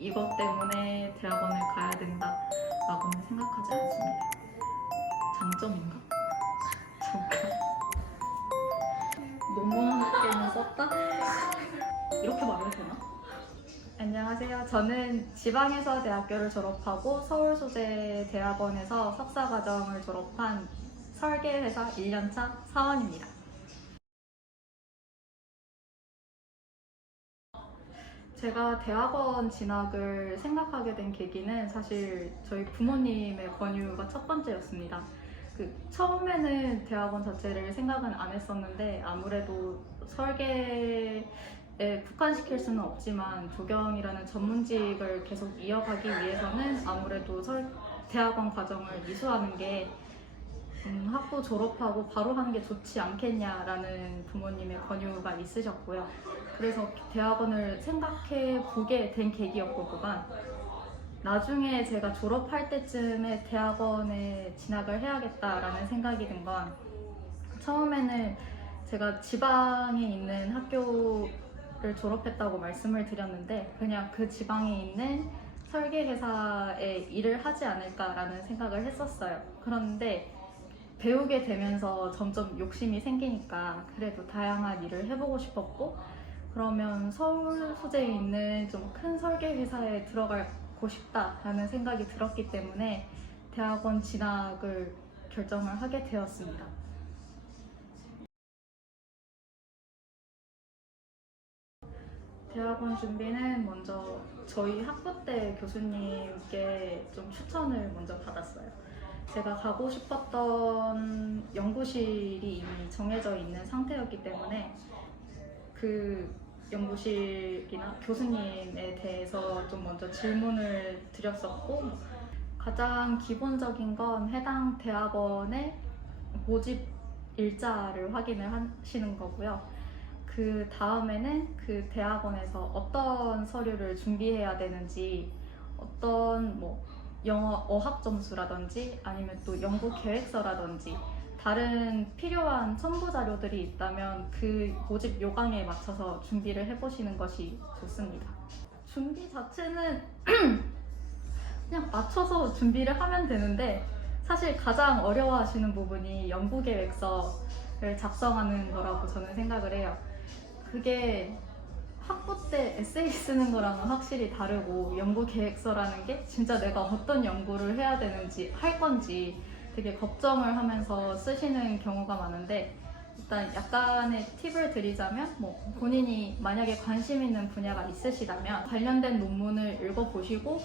이것 때문에 대학원을 가야 된다라고는 생각하지 않습니다. 장점인가? 잠깐. 논문학계는 썼다? 이렇게 말해도 되나? 안녕하세요. 저는 지방에서 대학교를 졸업하고 서울 소재 대학원에서 석사과정을 졸업한 설계회사 1년차 사원입니다. 제가 대학원 진학을 생각하게 된 계기는 사실 저희 부모님의 권유가 첫 번째였습니다. 처음에는 대학원 자체를 생각은 안 했었는데 아무래도 설계에 국한시킬 수는 없지만 조경이라는 전문직을 계속 이어가기 위해서는 아무래도 대학원 과정을 이수하는 게 학부 졸업하고 바로 하는 게 좋지 않겠냐라는 부모님의 권유가 있으셨고요. 그래서 대학원을 생각해 보게 된 계기였고, 나중에 제가 졸업할 때쯤에 대학원에 진학을 해야겠다라는 생각이 든 건, 처음에는 제가 지방에 있는 학교를 졸업했다고 말씀을 드렸는데 그냥 그 지방에 있는 설계회사에 일을 하지 않을까라는 생각을 했었어요. 그런데 배우게 되면서 점점 욕심이 생기니까 그래도 다양한 일을 해보고 싶었고, 그러면 서울 소재에 있는 좀 큰 설계 회사에 들어가고 싶다라는 생각이 들었기 때문에 대학원 진학을 결정을 하게 되었습니다. 대학원 준비는 먼저 저희 학부 때 교수님께 좀 추천을 먼저 받았어요. 제가 가고 싶었던 연구실이 이미 정해져 있는 상태였기 때문에 그 연구실이나 교수님에 대해서 좀 먼저 질문을 드렸었고, 가장 기본적인 건 해당 대학원의 모집 일자를 확인을 하시는 거고요. 그 다음에는 그 대학원에서 어떤 서류를 준비해야 되는지, 어떤 영어 어학 점수라든지 아니면 또 연구 계획서라든지 다른 필요한 첨부 자료들이 있다면 그 모집 요강에 맞춰서 준비를 해보시는 것이 좋습니다. 준비 자체는 그냥 맞춰서 준비를 하면 되는데, 사실 가장 어려워하시는 부분이 연구 계획서를 작성하는 거라고 저는 생각을 해요. 그게 학부 때 에세이 쓰는 거랑은 확실히 다르고, 연구 계획서라는 게 진짜 내가 어떤 연구를 해야 되는지 할 건지 되게 걱정을 하면서 쓰시는 경우가 많은데, 일단 약간의 팁을 드리자면 본인이 만약에 관심 있는 분야가 있으시다면 관련된 논문을 읽어보시고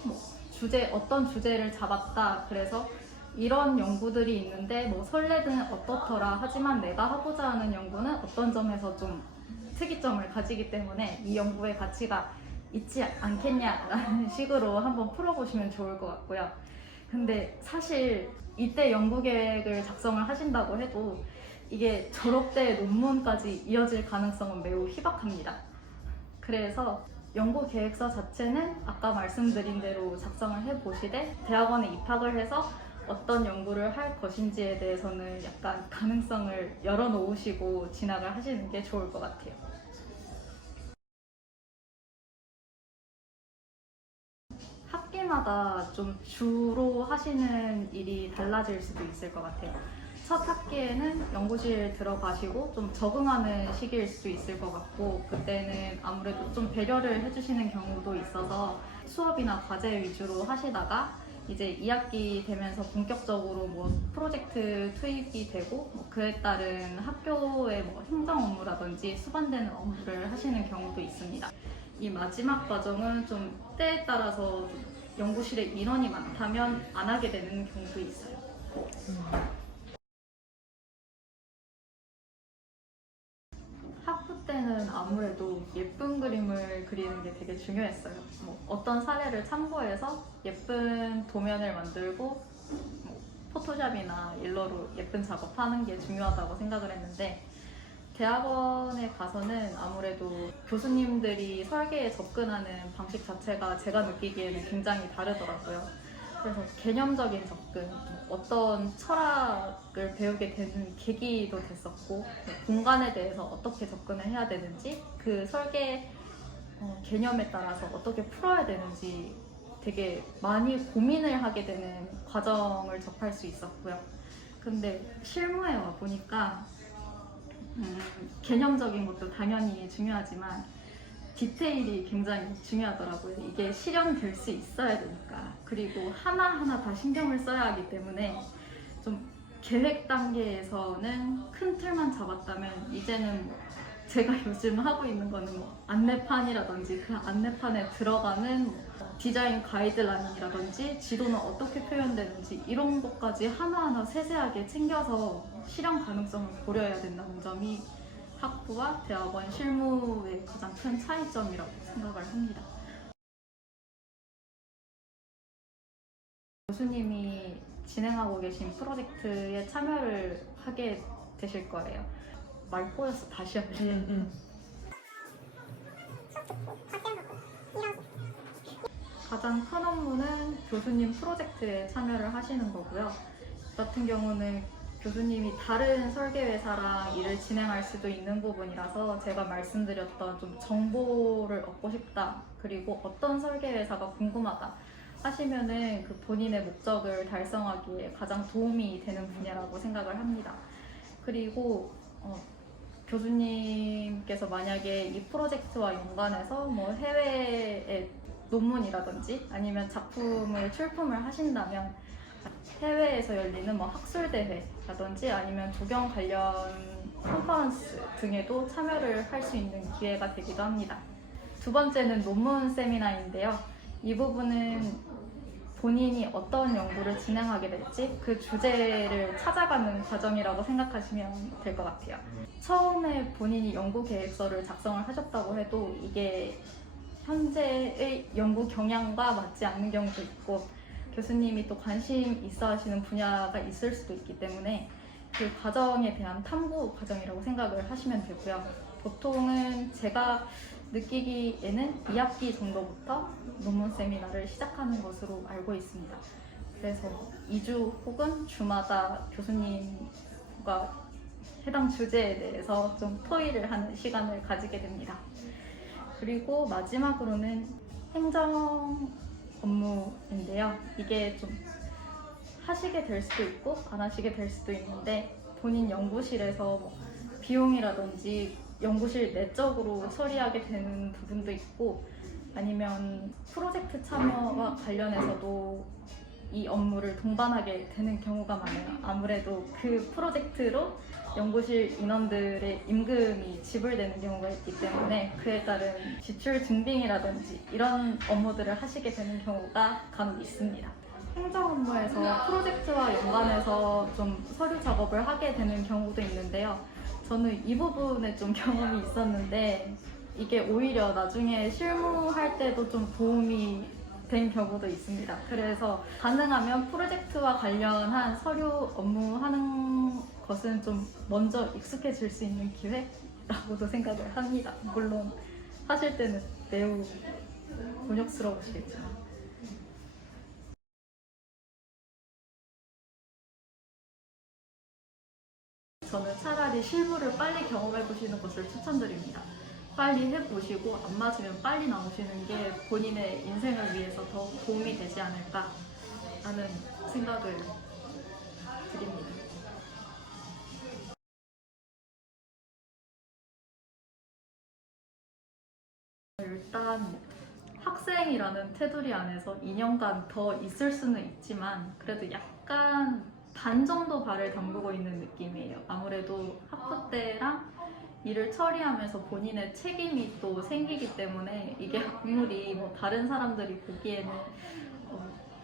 어떤 주제를 잡았다, 그래서 이런 연구들이 있는데 설레는 어떻더라, 하지만 내가 하고자 하는 연구는 어떤 점에서 좀 특이점을 가지기 때문에 이 연구의 가치가 있지 않겠냐라는 식으로 한번 풀어보시면 좋을 것 같고요. 근데 사실 이때 연구 계획을 작성을 하신다고 해도 이게 졸업 때 논문까지 이어질 가능성은 매우 희박합니다. 그래서 연구 계획서 자체는 아까 말씀드린 대로 작성을 해보시되, 대학원에 입학을 해서 어떤 연구를 할 것인지에 대해서는 약간 가능성을 열어놓으시고 진학을 하시는 게 좋을 것 같아요. 학기마다 좀 주로 하시는 일이 달라질 수도 있을 것 같아요. 첫 학기에는 연구실 들어가시고 좀 적응하는 시기일 수도 있을 것 같고, 그때는 아무래도 좀 배려를 해주시는 경우도 있어서 수업이나 과제 위주로 하시다가 이제 2학기 되면서 본격적으로 프로젝트 투입이 되고 그에 따른 학교의 행정 업무라든지 수반되는 업무를 하시는 경우도 있습니다. 이 마지막 과정은 좀 때에 따라서 연구실에 인원이 많다면 안 하게 되는 경우도 있어요. 학부 때는 아무래도 예쁜 그림을 그리는 게 되게 중요했어요. 어떤 사례를 참고해서 예쁜 도면을 만들고 포토샵이나 일러로 예쁜 작업하는 게 중요하다고 생각을 했는데, 대학원에 가서는 아무래도 교수님들이 설계에 접근하는 방식 자체가 제가 느끼기에는 굉장히 다르더라고요. 그래서 개념적인 접근, 어떤 철학을 배우게 되는 계기도 됐었고, 공간에 대해서 어떻게 접근을 해야 되는지, 그 설계 개념에 따라서 어떻게 풀어야 되는지 되게 많이 고민을 하게 되는 과정을 접할 수 있었고요. 근데 실무에 와 보니까 개념적인 것도 당연히 중요하지만 디테일이 굉장히 중요하더라고요. 이게 실현될 수 있어야 되니까. 그리고 하나하나 다 신경을 써야 하기 때문에 좀 계획 단계에서는 큰 틀만 잡았다면 이제는 제가 요즘 하고 있는 거는 안내판이라든지 그 안내판에 들어가는 디자인 가이드라인이라든지 지도는 어떻게 표현되는지 이런 것까지 하나하나 세세하게 챙겨서 실현 가능성을 고려해야 된다는 점이 학부와 대학원 실무의 가장 큰 차이점이라고 생각을 합니다. 교수님이 진행하고 계신 프로젝트에 참여를 하게 되실 거예요. 말 꼬여서 다시 할래요. 가장 큰 업무는 교수님 프로젝트에 참여를 하시는 거고요. 저 같은 경우는 교수님이 다른 설계회사랑 일을 진행할 수도 있는 부분이라서 제가 말씀드렸던 좀 정보를 얻고 싶다, 그리고 어떤 설계회사가 궁금하다 하시면은 그 본인의 목적을 달성하기에 가장 도움이 되는 분야라고 생각을 합니다. 그리고 교수님께서 만약에 이 프로젝트와 연관해서 해외의 논문이라든지 아니면 작품을 출품을 하신다면 해외에서 열리는 학술대회라든지 아니면 조경 관련 컨퍼런스 등에도 참여를 할 수 있는 기회가 되기도 합니다. 두 번째는 논문 세미나인데요. 이 부분은 본인이 어떤 연구를 진행하게 될지 그 주제를 찾아가는 과정이라고 생각하시면 될 것 같아요. 처음에 본인이 연구 계획서를 작성을 하셨다고 해도 이게 현재의 연구 경향과 맞지 않는 경우도 있고 교수님이 또 관심 있어 하시는 분야가 있을 수도 있기 때문에 그 과정에 대한 탐구 과정이라고 생각을 하시면 되고요. 보통은 제가 느끼기에는 2학기 정도부터 논문 세미나를 시작하는 것으로 알고 있습니다. 그래서 2주 혹은 주마다 교수님과 해당 주제에 대해서 좀 토의를 하는 시간을 가지게 됩니다. 그리고 마지막으로는 행정 업무인데요. 이게 좀 하시게 될 수도 있고 안 하시게 될 수도 있는데 본인 연구실에서 비용이라든지 연구실 내적으로 처리하게 되는 부분도 있고 아니면 프로젝트 참여와 관련해서도 이 업무를 동반하게 되는 경우가 많아요. 아무래도 그 프로젝트로 연구실 인원들의 임금이 지불되는 경우가 있기 때문에 그에 따른 지출 증빙이라든지 이런 업무들을 하시게 되는 경우가 간혹 있습니다. 행정 업무에서 프로젝트와 연관해서 좀 서류 작업을 하게 되는 경우도 있는데요. 저는 이 부분에 좀 경험이 있었는데 이게 오히려 나중에 실무할 때도 좀 도움이 된 경우도 있습니다. 그래서 가능하면 프로젝트와 관련한 서류 업무하는 것은 좀 먼저 익숙해질 수 있는 기회라고도 생각을 합니다. 물론 하실 때는 매우 곤욕스러우시겠지만. 저는 차라리 실무를 빨리 경험해 보시는 것을 추천드립니다. 빨리 해보시고 안 맞으면 빨리 나오시는 게 본인의 인생을 위해서 더 도움이 되지 않을까 하는 생각을 드립니다. 일단 학생이라는 테두리 안에서 2년간 더 있을 수는 있지만 그래도 약간 반 정도 발을 담그고 있는 느낌이에요. 아무래도 학부 때랑 일을 처리하면서 본인의 책임이 또 생기기 때문에 이게 아무리 다른 사람들이 보기에는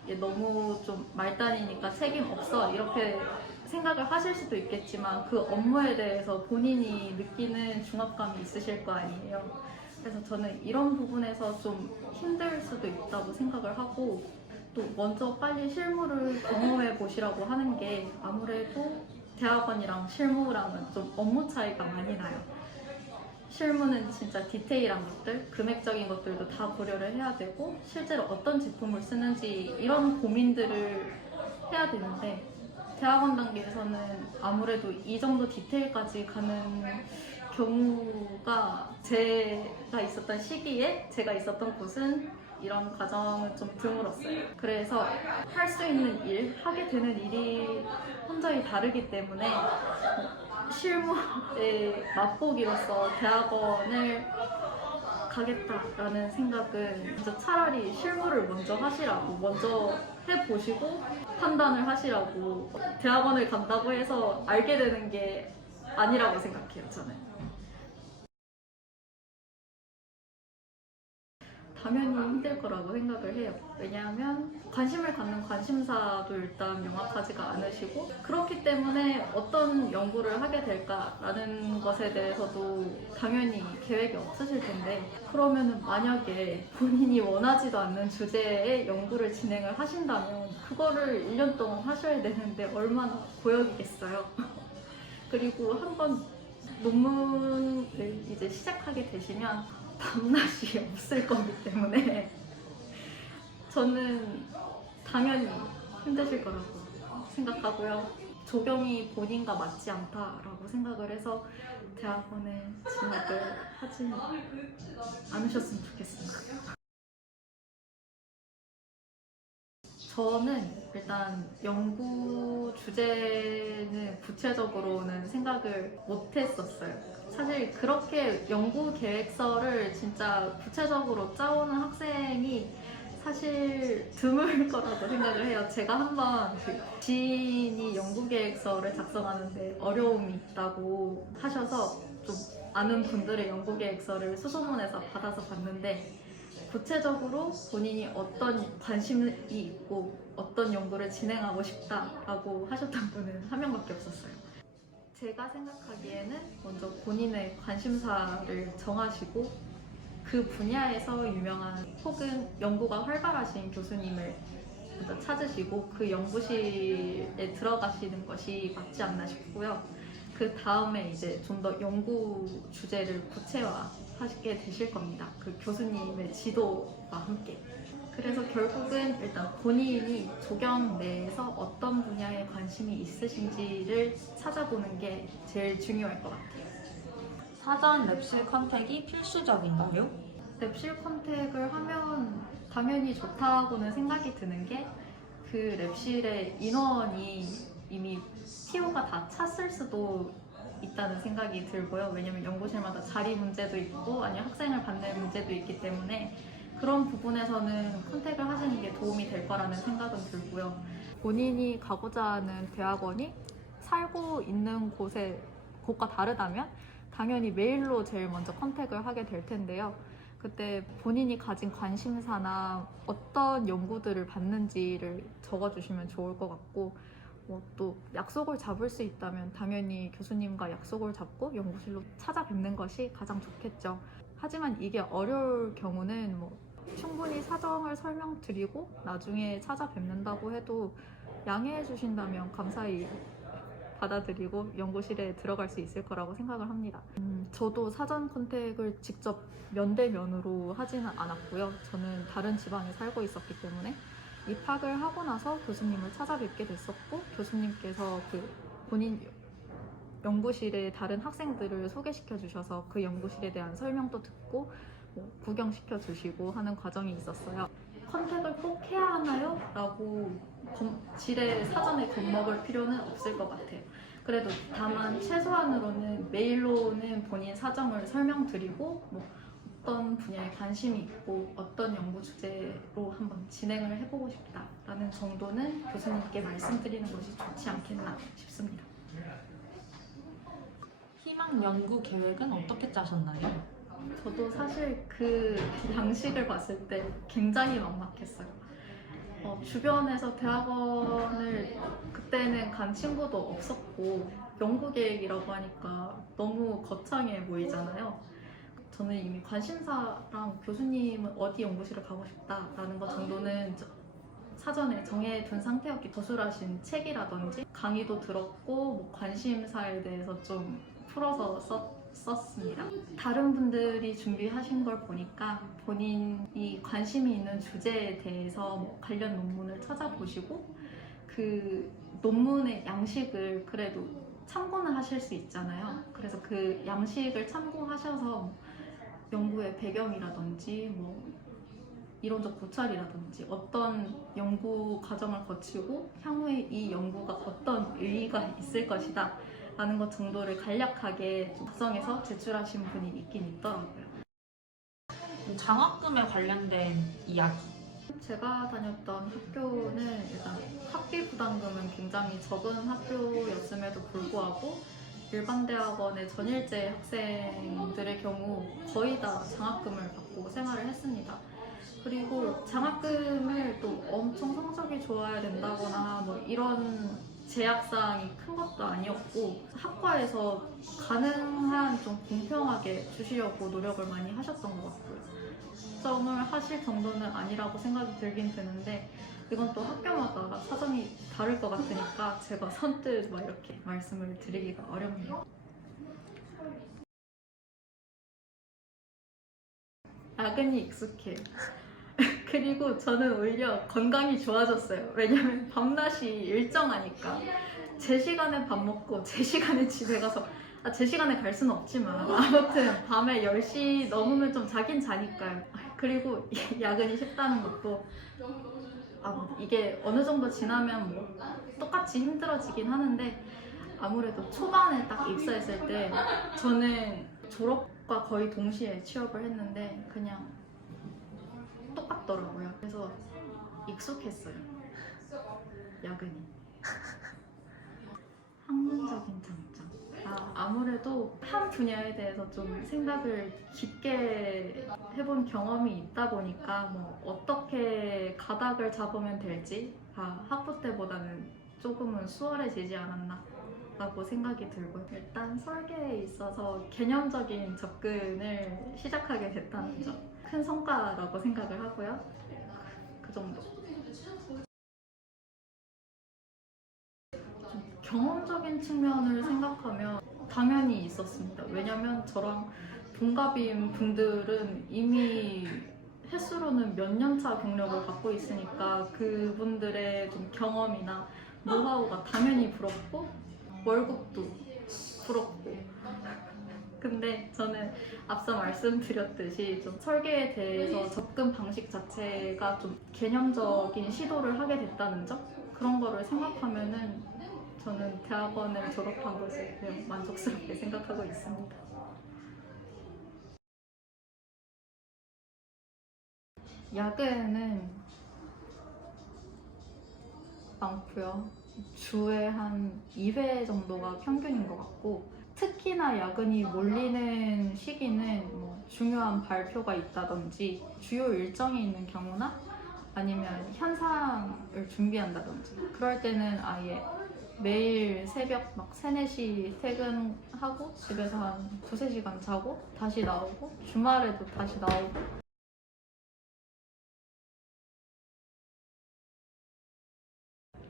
얘 너무 좀 말단이니까 책임 없어 이렇게 생각을 하실 수도 있겠지만 그 업무에 대해서 본인이 느끼는 중압감이 있으실 거 아니에요. 그래서 저는 이런 부분에서 좀 힘들 수도 있다고 생각을 하고 또 먼저 빨리 실무를 경험해 보시라고 하는 게 아무래도 대학원이랑 실무랑은 좀 업무 차이가 많이 나요. 실무는 진짜 디테일한 것들, 금액적인 것들도 다 고려를 해야 되고 실제로 어떤 제품을 쓰는지 이런 고민들을 해야 되는데 대학원 단계에서는 아무래도 이 정도 디테일까지 가는 경우가 제가 있었던 시기에 제가 있었던 곳은 이런 과정은 좀 드물었어요. 그래서 할 수 있는 일, 하게 되는 일이 혼자히 다르기 때문에 실무의 맛보기로서 대학원을 가겠다라는 생각은 진짜 차라리 실무를 먼저 하시라고, 먼저 해보시고 판단을 하시라고, 대학원을 간다고 해서 알게 되는 게 아니라고 생각해요, 저는. 당연히 힘들 거라고 생각을 해요. 왜냐하면 관심을 갖는 관심사도 일단 명확하지가 않으시고, 그렇기 때문에 어떤 연구를 하게 될까라는 것에 대해서도 당연히 계획이 없으실 텐데, 그러면은 만약에 본인이 원하지도 않는 주제의 연구를 진행을 하신다면 그거를 1년 동안 하셔야 되는데 얼마나 고역이겠어요. 그리고 한번 논문을 이제 시작하게 되시면 밤낮이 없을 거기 때문에 저는 당연히 힘드실 거라고 생각하고요. 조경이 본인과 맞지 않다라고 생각을 해서 대학원에 진학을 하지 않으셨으면 좋겠습니다. 저는 일단 연구 주제는 구체적으로는 생각을 못 했었어요. 사실 그렇게 연구 계획서를 진짜 구체적으로 짜오는 학생이 사실 드물 거라고 생각을 해요. 제가 한번 지인이 연구 계획서를 작성하는데 어려움이 있다고 하셔서 좀 아는 분들의 연구 계획서를 수소문해서 받아서 봤는데, 구체적으로 본인이 어떤 관심이 있고 어떤 연구를 진행하고 싶다라고 하셨던 분은 한 명밖에 없었어요. 제가 생각하기에는 먼저 본인의 관심사를 정하시고 그 분야에서 유명한 혹은 연구가 활발하신 교수님을 먼저 찾으시고 그 연구실에 들어가시는 것이 맞지 않나 싶고요. 그 다음에 이제 좀 더 연구 주제를 구체화하시게 되실 겁니다. 그 교수님의 지도와 함께. 그래서 결국은 일단 본인이 조경 내에서 어떤 분야에 관심이 있으신지를 찾아보는 게 제일 중요할 것 같아요. 사전 랩실 컨택이 필수적인가요? 랩실 컨택을 하면 당연히 좋다고는 생각이 드는 게, 그 랩실의 인원이 이미 TO가 다 찼을 수도 있다는 생각이 들고요. 왜냐면 연구실마다 자리 문제도 있고 아니면 학생을 받는 문제도 있기 때문에 그런 부분에서는 컨택을 하시는 게 도움이 될 거라는 생각은 들고요. 본인이 가고자 하는 대학원이 살고 있는 곳과 다르다면 당연히 메일로 제일 먼저 컨택을 하게 될 텐데요. 그때 본인이 가진 관심사나 어떤 연구들을 받는지를 적어주시면 좋을 것 같고, 또 약속을 잡을 수 있다면 당연히 교수님과 약속을 잡고 연구실로 찾아뵙는 것이 가장 좋겠죠. 하지만 이게 어려울 경우는 충분히 사정을 설명드리고 나중에 찾아뵙는다고 해도 양해해 주신다면 감사히 받아들이고 연구실에 들어갈 수 있을 거라고 생각을 합니다. 저도 사전 컨택을 직접 면대면으로 하지는 않았고요. 저는 다른 지방에 살고 있었기 때문에 입학을 하고 나서 교수님을 찾아뵙게 됐었고, 교수님께서 그 본인 연구실의 다른 학생들을 소개시켜 주셔서 그 연구실에 대한 설명도 듣고 구경시켜 주시고 하는 과정이 있었어요. 컨택을 꼭 해야 하나요? 라고 질에 사전에 겁먹을 필요는 없을 것 같아요. 그래도 다만 최소한으로는 메일로는 본인 사정을 설명드리고 어떤 분야에 관심이 있고 어떤 연구 주제로 한번 진행을 해보고 싶다라는 정도는 교수님께 말씀드리는 것이 좋지 않겠나 싶습니다. 희망 연구 계획은 어떻게 짜셨나요? 저도 사실 그 양식을 봤을 때 굉장히 막막했어요. 주변에서 대학원을 그때는 간 친구도 없었고 연구 계획이라고 하니까 너무 거창해 보이잖아요. 저는 이미 관심사랑 교수님은 어디 연구실을 가고 싶다라는 것 정도는 사전에 정해둔 상태였기, 도술하신 책이라든지 강의도 들었고 관심사에 대해서 좀 풀어서 썼습니다. 다른 분들이 준비하신 걸 보니까 본인이 관심이 있는 주제에 대해서 관련 논문을 찾아보시고 그 논문의 양식을 그래도 참고는 하실 수 있잖아요. 그래서 그 양식을 참고하셔서 연구의 배경이라든지 뭐 이론적 고찰이라든지 어떤 연구 과정을 거치고 향후에 이 연구가 어떤 의의가 있을 것이다 라는 것 정도를 간략하게 좀 작성해서 제출하신 분이 있긴 있더라고요. 장학금에 관련된 이야기. 제가 다녔던 학교는 일단 학비 부담금은 굉장히 적은 학교였음에도 불구하고 일반 대학원의 전일제 학생들의 경우 거의 다 장학금을 받고 생활을 했습니다. 그리고 장학금을 또 엄청 성적이 좋아야 된다거나 뭐 이런 제약사항이 큰 것도 아니었고 학과에서 가능한 좀 공평하게 주시려고 노력을 많이 하셨던 것 같고요. 걱정을 하실 정도는 아니라고 생각이 들긴 드는데 이건 또 학교마다 사정이 다를 것 같으니까 제가 선뜻 막 이렇게 말씀을 드리기가 어렵네요. 야근이 익숙해요. 그리고 저는 오히려 건강이 좋아졌어요. 왜냐면 밤낮이 일정하니까 제 시간에 밥 먹고 제 시간에 집에 가서 제 시간에 갈 수는 없지만 아무튼 밤에 10시 넘으면 좀 자긴 자니까요. 그리고 야근이 쉽다는 것도 이게 어느 정도 지나면 뭐 똑같이 힘들어지긴 하는데 아무래도 초반에 딱 입사했을 때 저는 졸업과 거의 동시에 취업을 했는데 그냥 똑같더라고요. 그래서 익숙했어요. 야근이. 학문적인 장점. 아무래도 한 분야에 대해서 좀 생각을 깊게 해본 경험이 있다 보니까 뭐 어떻게 가닥을 잡으면 될지 학부 때보다는 조금은 수월해지지 않았나 라고 생각이 들고요. 일단 설계에 있어서 개념적인 접근을 시작하게 됐다는 점. 큰 성과라고 생각을 하고요. 그 정도. 경험적인 측면을 생각하면 당연히 있었습니다. 왜냐면 저랑 동갑인 분들은 이미 횟수로는 몇 년차 경력을 갖고 있으니까 그분들의 좀 경험이나 노하우가 당연히 부럽고 월급도 부럽고 근데 저는 앞서 말씀드렸듯이 좀 설계에 대해서 접근 방식 자체가 좀 개념적인 시도를 하게 됐다는 점? 그런 거를 생각하면은 저는 대학원을 졸업한 것을 그냥 만족스럽게 생각하고 있습니다. 야근은 많고요. 주에 한 2회 정도가 평균인 것 같고 특히나 야근이 몰리는 시기는 뭐 중요한 발표가 있다든지 주요 일정이 있는 경우나 아니면 현상을 준비한다든지 그럴 때는 아예 매일 새벽 막 3, 4시 퇴근하고 집에서 한 2, 3시간 자고 다시 나오고 주말에도 다시 나오고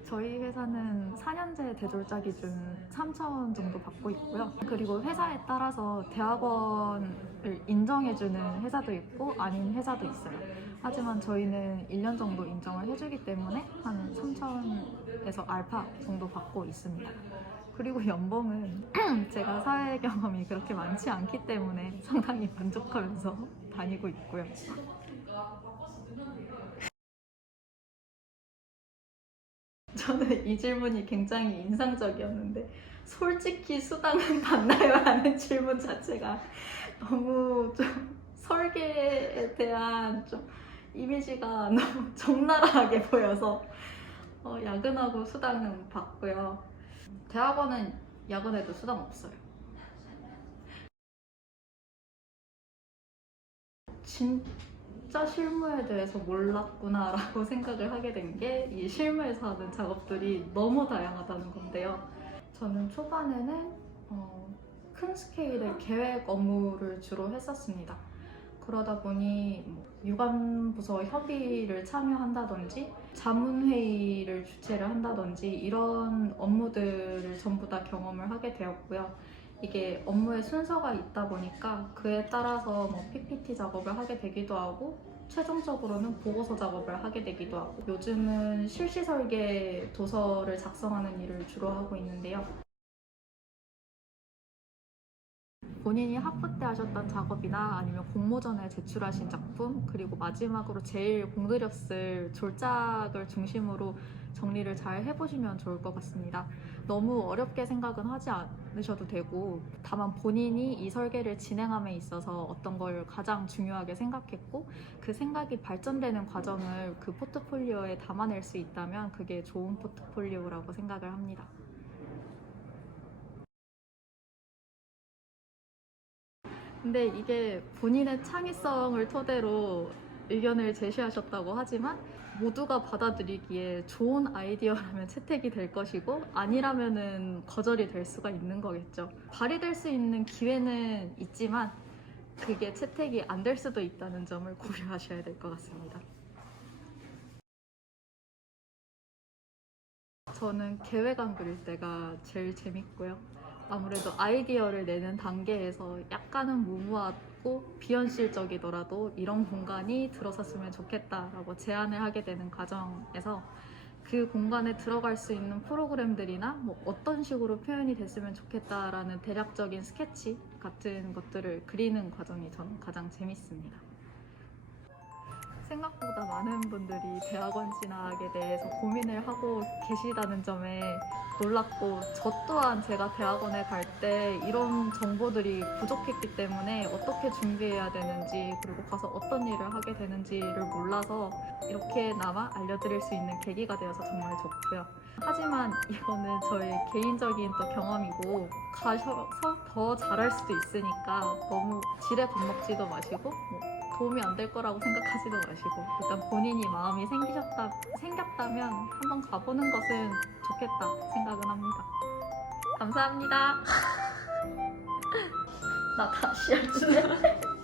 저희 회사는 4년제 대졸자 기준 3천 정도 받고 있고요. 그리고 회사에 따라서 대학원을 인정해주는 회사도 있고 아닌 회사도 있어요. 하지만 저희는 1년 정도 인정을 해주기 때문에 한 3천에서 알파 정도 받고 있습니다. 그리고 연봉은 제가 사회 경험이 그렇게 많지 않기 때문에 상당히 만족하면서 다니고 있고요. 저는 이 질문이 굉장히 인상적이었는데 솔직히 수당은 받나요? 라는 질문 자체가 너무 좀 설계에 대한 좀 이미지가 너무 적나라하게 보여서 야근하고 수당은 받고요. 대학원은 야근해도 수당 없어요. 진짜 실무에 대해서 몰랐구나라고 생각을 하게 된 게 이 실무에서 하는 작업들이 너무 다양하다는 건데요. 저는 초반에는 큰 스케일의 계획 업무를 주로 했었습니다. 그러다 보니 유관부서 협의를 참여한다든지 자문회의를 주최를 한다든지 이런 업무들을 전부 다 경험을 하게 되었고요. 이게 업무의 순서가 있다 보니까 그에 따라서 뭐 PPT 작업을 하게 되기도 하고 최종적으로는 보고서 작업을 하게 되기도 하고 요즘은 실시 설계 도서를 작성하는 일을 주로 하고 있는데요. 본인이 학부 때 하셨던 작업이나 아니면 공모전에 제출하신 작품, 그리고 마지막으로 제일 공들였을 졸작을 중심으로 정리를 잘 해보시면 좋을 것 같습니다. 너무 어렵게 생각은 하지 않으셔도 되고, 다만 본인이 이 설계를 진행함에 있어서 어떤 걸 가장 중요하게 생각했고 그 생각이 발전되는 과정을 그 포트폴리오에 담아낼 수 있다면 그게 좋은 포트폴리오라고 생각을 합니다. 근데 이게 본인의 창의성을 토대로 의견을 제시하셨다고 하지만 모두가 받아들이기에 좋은 아이디어라면 채택이 될 것이고 아니라면은 거절이 될 수가 있는 거겠죠. 발휘될 수 있는 기회는 있지만 그게 채택이 안 될 수도 있다는 점을 고려하셔야 될 것 같습니다. 저는 계획안 그릴 때가 제일 재밌고요. 아무래도 아이디어를 내는 단계에서 약간은 무모하고 비현실적이더라도 이런 공간이 들어섰으면 좋겠다라고 제안을 하게 되는 과정에서 그 공간에 들어갈 수 있는 프로그램들이나 뭐 어떤 식으로 표현이 됐으면 좋겠다라는 대략적인 스케치 같은 것들을 그리는 과정이 저는 가장 재밌습니다. 생각보다 많은 분들이 대학원 진학에 대해서 고민을 하고 계시다는 점에 놀랐고, 저 또한 제가 대학원에 갈 때 이런 정보들이 부족했기 때문에 어떻게 준비해야 되는지, 그리고 가서 어떤 일을 하게 되는지를 몰라서 이렇게나마 알려드릴 수 있는 계기가 되어서 정말 좋고요. 하지만 이거는 저의 개인적인 또 경험이고 가셔서 더 잘할 수도 있으니까 너무 지레 겁먹지도 마시고 도움이 안 될 거라고 생각하지도 마시고 일단 본인이 마음이 생겼다면 한번 가보는 것은 좋겠다 생각은 합니다. 감사합니다. 나 다시 할래.